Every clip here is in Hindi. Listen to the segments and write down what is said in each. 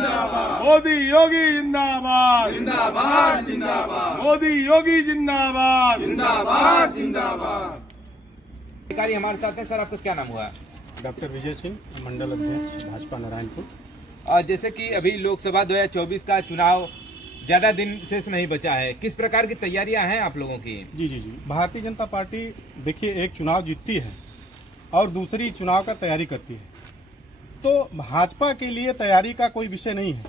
जिंदाबाद, मोदी योगी जिंदाबाद, जिंदाबाद जिंदाबाद, मोदी योगी जिंदाबाद। जिंदाबाद जिंदाबाद। अधिकारी हमारे साथ है सर, आपका क्या नाम हुआ? डॉक्टर विजय सिंह, मंडल अध्यक्ष भाजपा नारायणपुर। और जैसे कि अभी लोकसभा 2024 का चुनाव ज़्यादा दिन शेष नहीं बचा है, किस प्रकार की तैयारियां हैं आप लोगों की? जी जी जी, भारतीय जनता पार्टी देखिए एक चुनाव जीतती है और दूसरी चुनाव का तैयारी करती है, तो भाजपा के लिए तैयारी का कोई विषय नहीं है।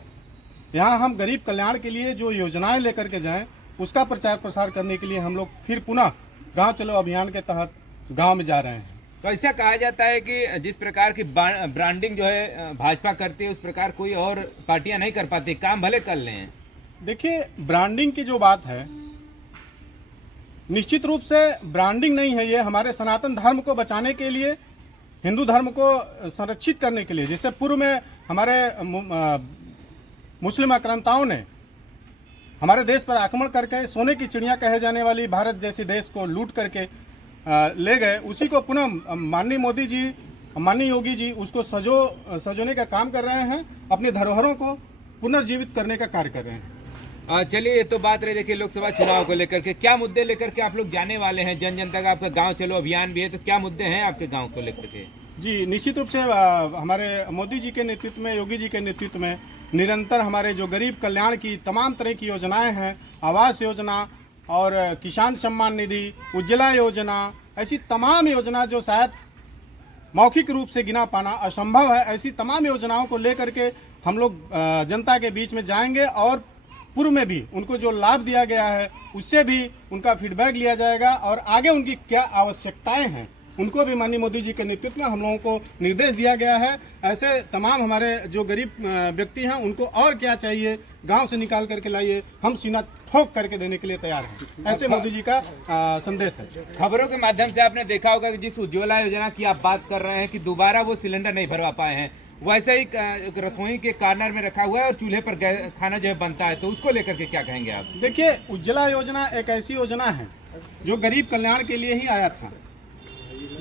यहाँ हम गरीब कल्याण के लिए जो योजनाएं लेकर के जाएं उसका प्रचार प्रसार करने के लिए हम लोग फिर पुनः गाँव चलो अभियान के तहत गाँव में जा रहे हैं। तो ऐसा कहा जाता है कि जिस प्रकार की ब्रांडिंग जो है भाजपा करती है उस प्रकार कोई और पार्टियां नहीं कर पाती, काम भले कर लें। देखिए ब्रांडिंग की जो बात है, निश्चित रूप से ब्रांडिंग नहीं है, ये हमारे सनातन धर्म को बचाने के लिए, हिंदू धर्म को संरक्षित करने के लिए। जैसे पूर्व में हमारे मुस्लिम आक्रांताओं ने हमारे देश पर आक्रमण करके सोने की चिड़िया कहे जाने वाली भारत जैसी देश को लूट करके ले गए, उसी को पुनः माननीय मोदी जी, माननीय योगी जी उसको सजोने का काम कर रहे हैं, अपनी धरोहरों को पुनर्जीवित करने का कार्य कर रहे हैं। चलिए, ये तो बात रही। देखिए लोकसभा चुनाव को लेकर के क्या मुद्दे लेकर के आप लोग जाने वाले हैं? जन जन तक आपका गांव चलो अभियान भी है, तो क्या मुद्दे हैं आपके गांव को लेकर के? जी निश्चित रूप से हमारे मोदी जी के नेतृत्व में, योगी जी के नेतृत्व में निरंतर हमारे जो गरीब कल्याण की तमाम तरह की योजनाएं हैं, आवास योजना और किसान सम्मान निधि, उज्ज्वला योजना, ऐसी तमाम योजना जो शायद मौखिक रूप से गिना पाना असंभव है, ऐसी तमाम योजनाओं को लेकर के हम लोग जनता के बीच में जाएंगे और पूर्व में भी उनको जो लाभ दिया गया है उससे भी उनका फीडबैक लिया जाएगा और आगे उनकी क्या आवश्यकताएं हैं उनको भी माननीय मोदी जी के नेतृत्व में हम लोगों को निर्देश दिया गया है। ऐसे तमाम हमारे जो गरीब व्यक्ति हैं उनको और क्या चाहिए, गांव से निकाल करके लाइए, हम सीना ठोक करके देने के लिए तैयार हैं, ऐसे मोदी जी का संदेश है। खबरों के माध्यम से आपने देखा होगा कि जिस उज्ज्वला योजना की आप बात कर रहे हैं कि दोबारा वो सिलेंडर नहीं भरवा पाए हैं, वैसे ही रसोई के कार्नर में रखा हुआ है और चूल्हे पर खाना जो है बनता है, तो उसको लेकर के क्या कहेंगे आप? देखिए उज्ज्वला योजना एक ऐसी योजना है जो गरीब कल्याण के लिए ही आया था।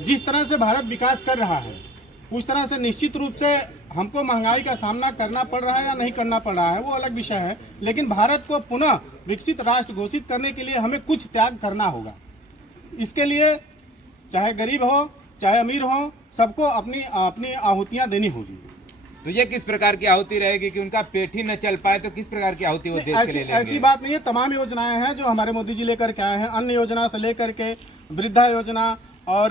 जिस तरह से भारत विकास कर रहा है उस तरह से निश्चित रूप से हमको महंगाई का सामना करना पड़ रहा है या नहीं करना पड़ रहा है वो अलग विषय है, लेकिन भारत को पुनः विकसित राष्ट्र घोषित करने के लिए हमें कुछ त्याग करना होगा। इसके लिए चाहे गरीब हो चाहे अमीर हो, सबको अपनी अपनी आहुतियां देनी होगी। तो ये किस प्रकार की आहुति रहेगी कि उनका पेट ही न चल पाए, तो किस प्रकार की आहुति वो देश के लिए लेंगे? ऐसी बात नहीं है, तमाम योजनाएं हैं जो हमारे मोदी जी लेकर के आए हैं, अन्य योजना से लेकर के वृद्धा योजना और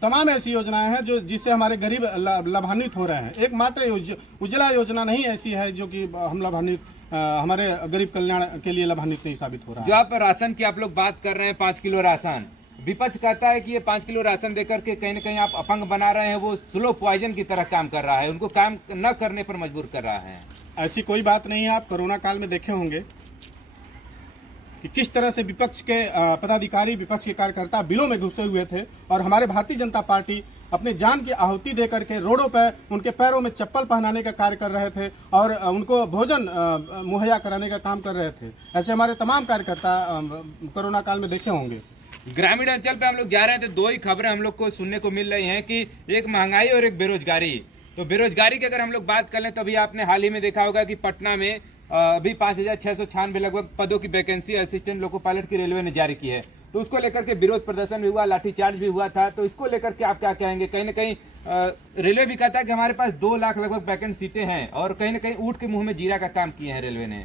तमाम ऐसी योजनाएं हैं जो जिससे हमारे गरीब लाभान्वित हो रहे हैं। एकमात्र उज्ज्वला योजना नहीं ऐसी है जो कि हम लाभान्वित हमारे गरीब कल्याण के लिए लाभान्वित नहीं साबित हो रहा है। जो आप राशन की आप लोग बात कर रहे हैं, 5 किलो राशन, विपक्ष कहता है कि ये 5 किलो राशन देकर के कहीं न कहीं आप अपंग बना रहे हैं, वो स्लो पॉइजन की तरह काम कर रहा है, उनको काम न करने पर मजबूर कर रहा है। ऐसी कोई बात नहीं है। आप कोरोना काल में देखे होंगे कि किस तरह से विपक्ष के पदाधिकारी, विपक्ष के कार्यकर्ता बिलों में घुसे हुए थे और हमारे भारतीय जनता पार्टी अपनी जान की आहुति दे करके रोडों पर उनके पैरों में चप्पल पहनाने का कार्य कर रहे थे और उनको भोजन मुहैया कराने का काम कर रहे थे। ऐसे हमारे तमाम कार्यकर्ता कोरोना काल में देखे होंगे। ग्रामीण अंचल पे हम लोग जा रहे हैं तो दो ही खबरें हम लोग को सुनने को मिल रही हैं कि एक महंगाई और एक बेरोजगारी। तो बेरोजगारी की अगर हम लोग बात कर लें तो अभी आपने हाल ही में देखा होगा कि पटना में अभी 5,696 लगभग पदों की वैकेंसी असिस्टेंट लोको पायलट की रेलवे ने जारी की है, तो उसको लेकर के विरोध प्रदर्शन भी हुआ, लाठीचार्ज भी हुआ था। तो इसको लेकर के आप क्या कहेंगे? कहीं ना कहीं रेलवे भी कहता है कि हमारे पास 2 लाख लगभग वैकेंट सीटें हैं और कहीं ना कहीं ऊँट के मुंह में जीरा का काम किए हैं रेलवे ने।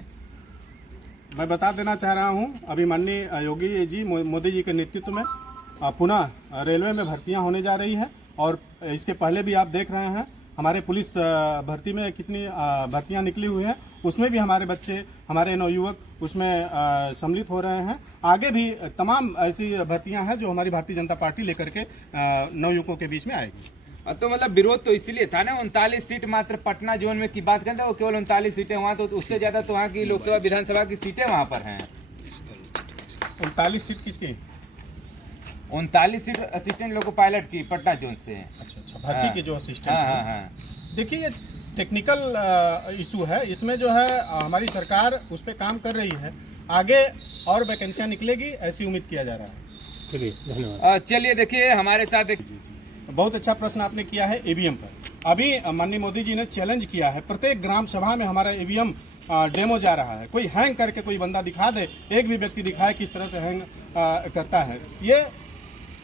मैं बता देना चाह रहा हूं, अभी माननीय योगी जी, मोदी जी के नेतृत्व में पुनः रेलवे में भर्तियां होने जा रही हैं और इसके पहले भी आप देख रहे हैं हमारे पुलिस भर्ती में कितनी भर्तियां निकली हुई हैं, उसमें भी हमारे बच्चे, हमारे नवयुवक उसमें सम्मिलित हो रहे हैं। आगे भी तमाम ऐसी भर्तियां हैं जो हमारी भारतीय जनता पार्टी लेकर के नवयुवकों के बीच में आएगी। तो मतलब विरोध तो इसीलिए था ना, 39 सीट मात्र पटना जोन में की बात करते हैं, वो केवल 39 सीटें वहाँ, तो उससे ज्यादा तो वहाँ की लोकसभा विधानसभा की सीटें वहाँ पर हैं। 39 सीट किसकी? 39 सीट असिस्टेंट लोको पायलट की पटना जोन से। अच्छा, भर्ती के जो असिस्टेंट। हाँ। देखिए ये टेक्निकल इशू है, इसमें जो है हमारी सरकार उस पर काम कर रही है, आगे और वैकेंसियाँ निकलेगी ऐसी उम्मीद किया जा रहा है। चलिए धन्यवाद। चलिए देखिए हमारे साथ एक बहुत अच्छा प्रश्न आपने किया है ईवीएम पर। अभी माननीय मोदी जी ने चैलेंज किया है, प्रत्येक ग्राम सभा में हमारा ईवीएम डेमो जा रहा है। कोई हैंग करके कोई बंदा दिखा दे, एक भी व्यक्ति दिखाए किस तरह से हैंग करता है। ये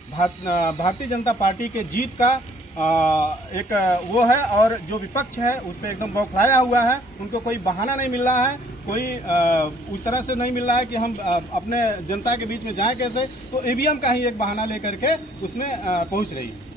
भारतीय जनता पार्टी के जीत का एक वो है, और जो विपक्ष है उस पर एकदम बौखलाया हुआ है। उनको कोई बहाना नहीं मिल रहा है, कोई उस तरह से नहीं मिल रहा है कि हम अपने जनता के बीच में जाएं कैसे, तो ईवीएम का ही एक बहाना लेकर के उसमें पहुंच रही है।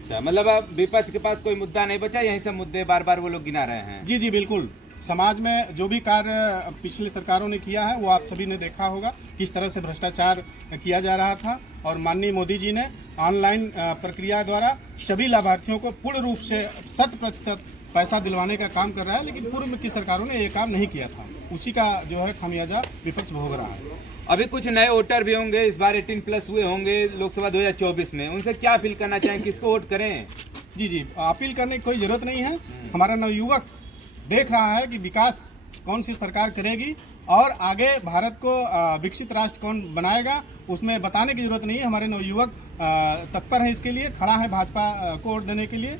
अच्छा, मतलब अब विपक्ष के पास कोई मुद्दा नहीं बचा, यही सब मुद्दे बार बार वो लोग गिना रहे हैं। जी जी बिल्कुल। समाज में जो भी कार्य पिछली सरकारों ने किया है वो आप सभी ने देखा होगा, किस तरह से भ्रष्टाचार किया जा रहा था, और माननीय मोदी जी ने ऑनलाइन प्रक्रिया द्वारा सभी लाभार्थियों को पूर्ण रूप से 100% पैसा दिलवाने का काम कर रहा है। लेकिन पूर्व की सरकारों ने ये काम नहीं किया था, उसी का जो है खामियाजा विपक्ष भोग रहा है। अभी कुछ नए वोटर भी होंगे, इस बार 18+ हुए होंगे लोकसभा 2024 में, उनसे क्या अपील करना चाहें, किसको वोट करें? जी जी, अपील करने की कोई जरूरत नहीं है। हमारा नवयुवक देख रहा है कि विकास कौन सी सरकार करेगी और आगे भारत को विकसित राष्ट्र कौन बनाएगा, उसमें बताने की जरूरत नहीं है। हमारे नवयुवक तत्पर है इसके लिए, खड़ा है भाजपा को वोट देने के लिए।